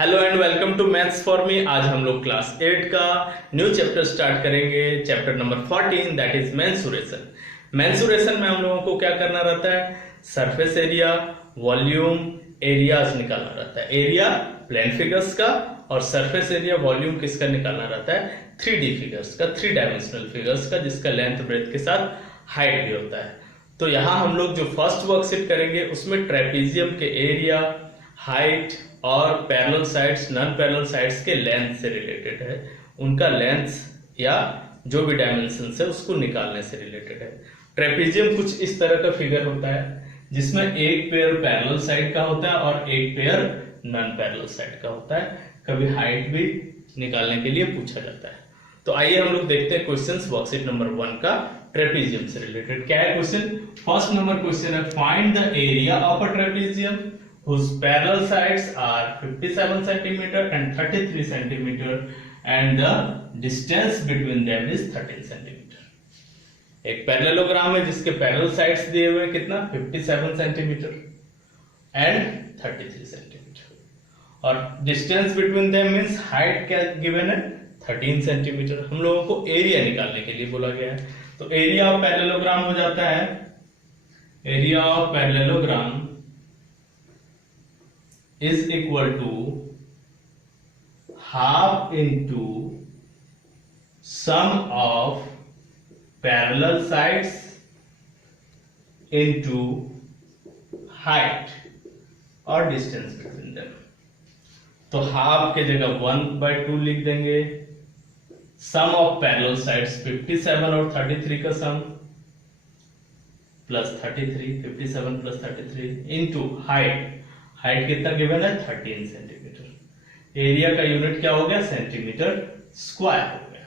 Hello and welcome to maths for me. आज हम लोग क्लास 8 का न्यू चैप्टर स्टार्ट करेंगे, chapter number 14 that is mensuration. Mensuration में हम लोगों को क्या करना रहता है? सरफेस एरिया, वॉल्यूम, एरियाज निकालना रहता है। एरिया प्लेन फिगर्स का और सरफेस एरिया वॉल्यूम किसका निकालना रहता है? 3D फिगर्स का, 3 डायमेंशनल फिगर्स का, जिसका लेंथ ब्रेथ के साथ हाइट भी होता है। तो यहाँ हम लोग जो फर्स्ट वर्कशीट करेंगे उसमें ट्रेपीजियम के एरिया, हाइट और parallel sides, non parallel sides के लेंथ से रिलेटेड है। उनका लेंथ या जो भी डायमेंशन है उसको निकालने से रिलेटेड है। ट्रेपीजियम कुछ इस तरह का फिगर होता है जिसमें एक पेयर पैरेलल साइड का होता है और एक पेयर नॉन पैरेलल साइड का होता है। कभी हाइट भी निकालने के लिए पूछा जाता है। तो आइए हम लोग देखते हैं क्वेश्चंस वर्कशीट नंबर 1 का ट्रेपीजियम से रिलेटेड। क्या है क्वेश्चन? फर्स्ट नंबर क्वेश्चन है, find the area of a trapezium whose parallel sides are 57 centimeter and 33 centimeter and the distance between them is 13 centimeter। एक पैरेललोग्राम है जिसके पैरेलल साइड्स दिए हुए हैं कितना? 57 सेंटीमीटर एंड 33 सेंटीमीटर और distance between them means height क्या given है? 13 सेंटीमीटर। हम लोगों को एरिया निकालने के लिए बोला गया है। तो एरिया ऑफ पैरेललोग्राम हो जाता है, area of parallelogram is equal to half into sum of parallel sides into height और distance between them। तो हाफ के जगह 1/2 लिख देंगे। सम ऑफ पैरेलल साइड्स 57 और 33 का सम प्लस 33, 57 प्लस 33 इंटू हाइट। हाइट कितना गिवन है? 13 सेंटीमीटर। एरिया का यूनिट क्या हो गया? सेंटीमीटर स्क्वायर हो गया।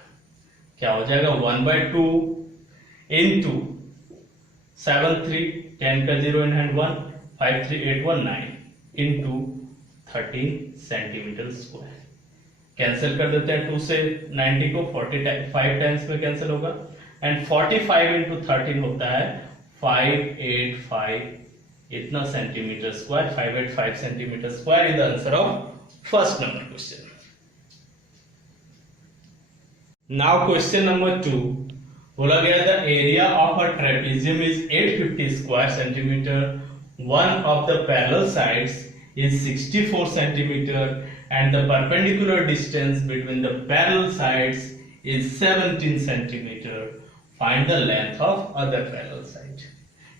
क्या हो जाएगा? 1/2 इंटू 7 3 10 का 0 in hand 1 5 3 8 1 9 into 13 centimetre square. Cancel कर देते हैं 2 से 90 को, 45 टाइम्स में कैंसिल होगा एंड 45 इंटू 13 होता है 585 इतना centimetre square. 585 centimetre square is the answer of first number question. Now question number 2 बोला गया the area of a trapezium is 850 square centimetre, one of the parallel sides is 64 centimeter and the perpendicular distance between the parallel sides is 17 centimeter. Find the length of other parallel side।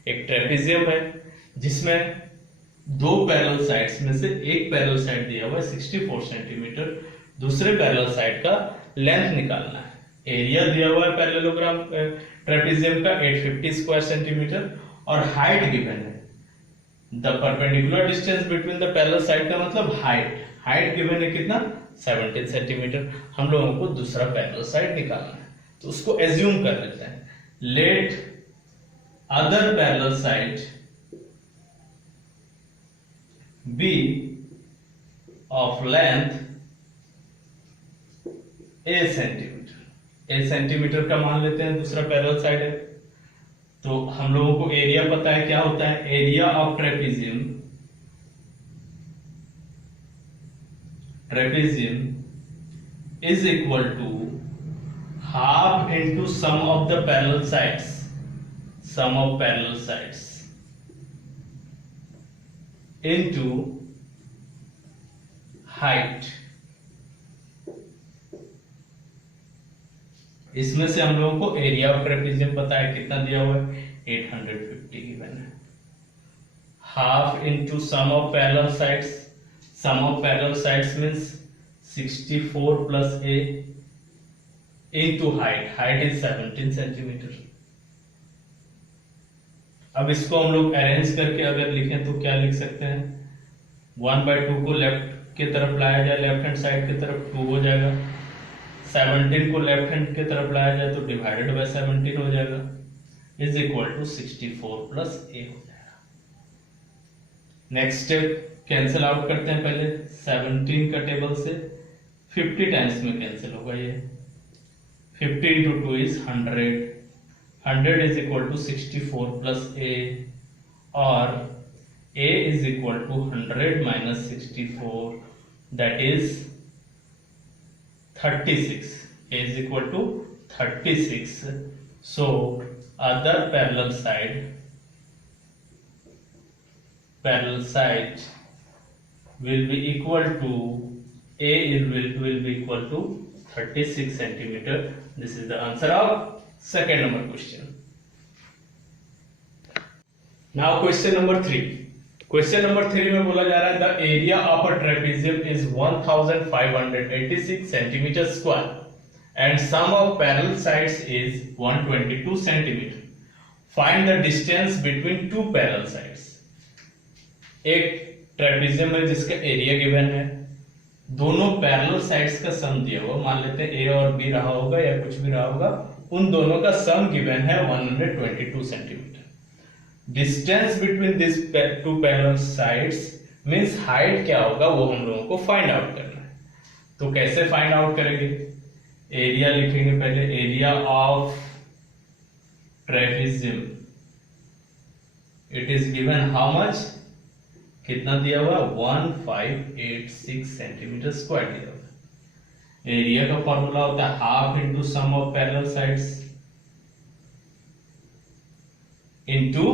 एक trapezium है जिसमें दो parallel sides में से एक parallel side दिया हुआ है 64 सेंटीमीटर, दूसरे पैरेलल साइड का लेंथ निकालना है। एरिया दिया हुआ है पैरेललोग्राम ट्रेपीजियम का 850 स्क्वायर सेंटीमीटर और हाइट गिवन है। The perpendicular distance between the parallel side का मतलब हाइट। हाइट गिवन है कितना? 17 सेंटीमीटर। हम लोगों को दूसरा पैरेलल साइड निकालना है तो उसको एज्यूम कर लेते हैं। Let other parallel side B of length A centimetre. A centimetre का मान लेते हैं, दूसरा पैरेलल साइड है तो हम लोगों को एरिया पता है क्या होता है? Area of trapezium is equal to half into sum of the parallel sides, sum of parallel sides into height. इसमें से हम लोगों को एरिया ऑफ ट्रेपीजियम पता है कितना दिया हुआ है? 850 गिवन है। Half into sum of parallel sides, sum of parallel sides means 64 plus A into height. Height is 17 centimetre. अब इसको हम लोग अरेंज करके अगर लिखें तो क्या लिख सकते हैं? 1/2 को लेफ्ट की तरफ लाया जाए, लेफ्ट हैंड साइड की तरफ 2 हो जाएगा। 17 को लेफ्ट हैंड की तरफ लाया जाए तो डिवाइडेड बाय 17 हो जाएगा इज इक्वल टू 64 प्लस ए हो जाएगा। नेक्स्ट स्टेप कैंसिल आउट करते हैं। पहले 17 का टेबल से 50 टाइम्स में कैंसिल होगा ये। 50 into 2 is 100। 100 is equal to 64 plus A और a is equal to 100 minus 64 that is 36. A is equal to 36. So other parallel side will be equal to A will be equal to 36 centimeter. This is the answer of second number question. Now question number 3. Question number 3 में बोला जा रहा है the area of a trapezium is 1586 centimetre square and sum of parallel sides is 122 centimetre. Find the distance between two parallel sides. एक trapezium है जिसका area given है, दोनों पैरेलल साइड्स का सम दिया हुआ, मान लेते हैं ए और बी रहा होगा या कुछ भी रहा होगा, उन दोनों का सम गिवन है 122 centimetre. Distance between this two parallel sides means height क्या होगा वो हम लोगों को फाइंड आउट करना है. तो कैसे फाइंड आउट करेंगे? एरिया लिखेंगे पहले. Area of trapezium it is given how much, कितना दिया हुआ? 1586 सेंटीमीटर स्क्वायर दिया हुआ. एरिया का फॉर्मूला होता है half into sum of parallel sides into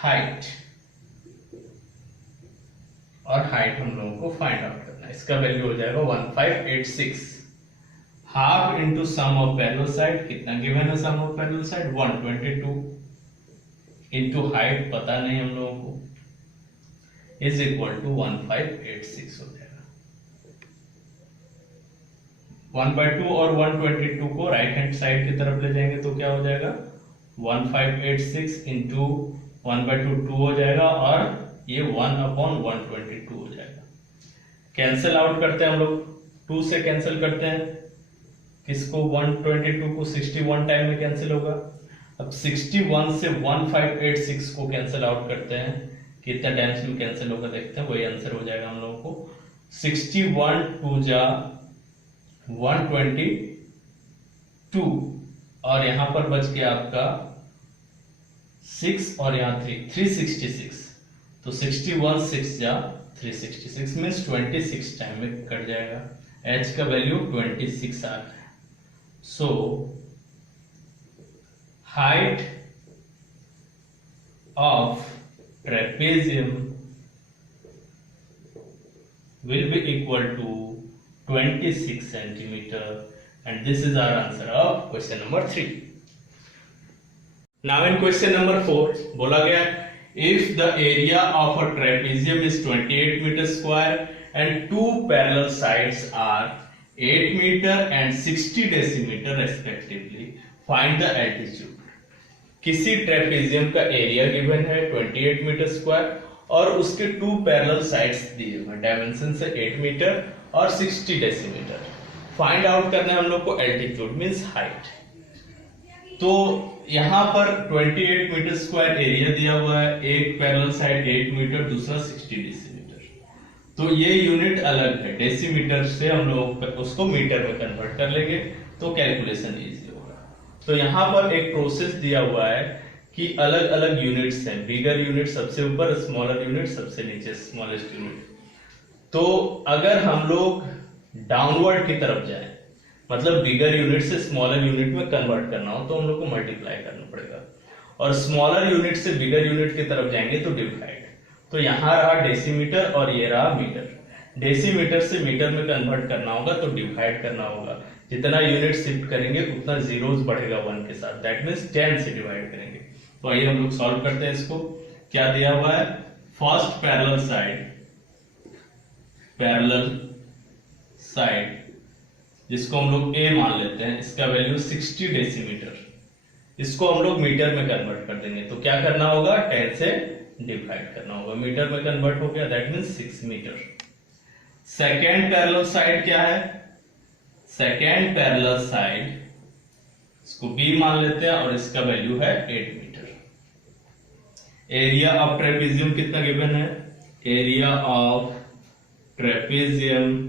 height, और हाइट हम लोगों को फाइंड आउट करना है. इसका वैल्यू हो जाएगा 1586. Half into sum of parallel side, कितना गिवन है sum of parallel side? 122 into height पता नहीं हम लोगों को, इज इक्वल टू 1586 हो जाएगा. 1/2 और 122 को राइट हैंड साइड की तरफ ले जाएंगे तो क्या हो जाएगा? 1586 इंटू 1/2 2 हो जाएगा और ये 1/122 हो जाएगा. कैंसिल आउट करते हैं हम लोग, 2 से कैंसिल करते हैं किसको? 122 को 61 टाइम में कैंसिल होगा. अब 61 से 1586 को कैंसिल आउट करते हैं, कितना टाइम्स में कैंसिल होगा देखते हैं, वही आंसर हो जाएगा हम लोगों को. 61 2 जा 122 और यहां पर बच गया आपका 6 और यहाँ 366. तो 61 6 जा 366 मीन्स 26 टाइम में कट जाएगा. h का वैल्यू 26 आ रहा है. So height of trapezium will be equal to 26 centimeter, and this is our answer of question number 3. Now in question number 4 बोला गया if the area of a trapezium is 28 meter square and two parallel sides are 8 meter and 60 decimeter respectively, find the altitude. किसी trapezium का area given है 28 metre square और उसके to parallel sides दिए हुए हैं, डायमेंशन से 8 मीटर और 60 डेसीमीटर. फाइंड आउट करना है हम लोग को एल्टीट्यूड मींस हाइट. तो यहां पर 28 मीटर स्क्वायर एरिया दिया हुआ है, एक पैरेलल साइड 8 मीटर, दूसरा 60 डेसीमीटर. तो ये यूनिट अलग है, डेसीमीटर से हम लोग उसको मीटर में कन्वर्ट कर लेंगे तो कैलकुलेशन इजी होगा. तो यहां पर एक प्रोसेस दिया हुआ है कि अलग अलग यूनिट्स हैं, बिगर यूनिट सबसे ऊपर, स्मॉलर यूनिट सबसे नीचे, स्मॉलेस्ट यूनिट. तो अगर हम लोग डाउनवर्ड की तरफ जाएं, मतलब बिगर यूनिट से स्मॉलर यूनिट में कन्वर्ट करना हो तो हम लोग को मल्टीप्लाई करना पड़ेगा, और स्मॉलर यूनिट से बिगर यूनिट की तरफ जाएंगे तो डिवाइड. तो यहाँ रहा डेसीमीटर और ये रहा मीटर. डेसीमीटर से मीटर में कन्वर्ट करना होगा तो डिवाइड करना होगा. जितना यूनिट शिफ्ट करेंगे उतना जीरोस बढ़ेगा 1 के साथ, दैट मींस 10 से डिवाइड करेंगे. तो आइए हम लोग सॉल्व करते हैं इसको. क्या दिया हुआ है? फर्स्ट पैरेलल साइड जिसको हम लोग A मान लेते हैं, इसका वैल्यू 60 डेसीमीटर. इसको हम लोग मीटर में कन्वर्ट कर देंगे तो क्या करना होगा? 10 से डिवाइड करना होगा. मीटर में कन्वर्ट हो गया, that means 6 metre. Second parallel side क्या है? सेकेंड पैरेलल साइड इसको B मान लेते हैं और इसका वैल्यू है 8 मीटर. एरिया ऑफ ट्रेपेजियम कितना गिवन है? Area of trapezium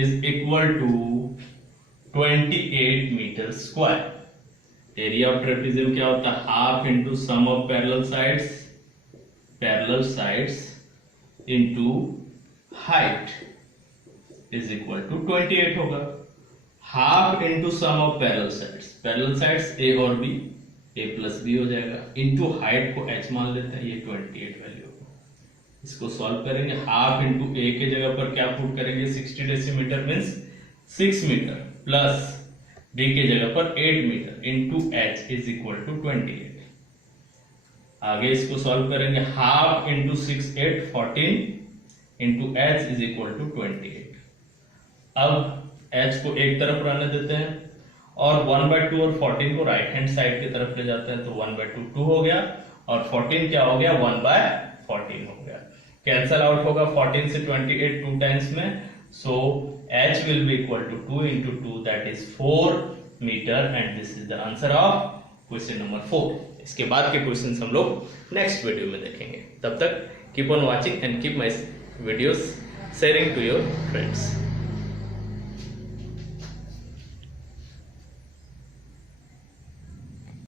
is equal to 28 metre square. Area of trapezium क्या होता है? Half into sum of parallel sides into height is equal to 28 होगा। Half into sum of parallel sides A और B, ए plus B हो जाएगा, into height को h मान लेते हैं, ये 28 वैल्यू होगा। इसको सॉल्व करेंगे, हाफ इंटू ए के जगह पर क्या पुट करेंगे 60 decimetre means 6 metre, plus B के जगह पर 8 metre into h is equal to 28। आगे इसको सॉल्व करेंगे, half into 6 8 14 into h is equal to 28। अब h को एक तरफ रहने देते हैं और 1/2 और 14 को राइट हैंड साइड की तरफ ले जाते हैं, तो 1/2 2 हो गया और 14 क्या हो गया 1/14 हो गया। कैंसल आउट होगा 14 से 28 2 टाइम्स में, so h will be equal to 2 into 2 that is 4 metre and this is the answer of question number 4। इसके बाद के क्वेश्चंस हम लोग नेक्स्ट वीडियो में देखेंगे। तब तक keep on watching and keep my videos sharing to your friends.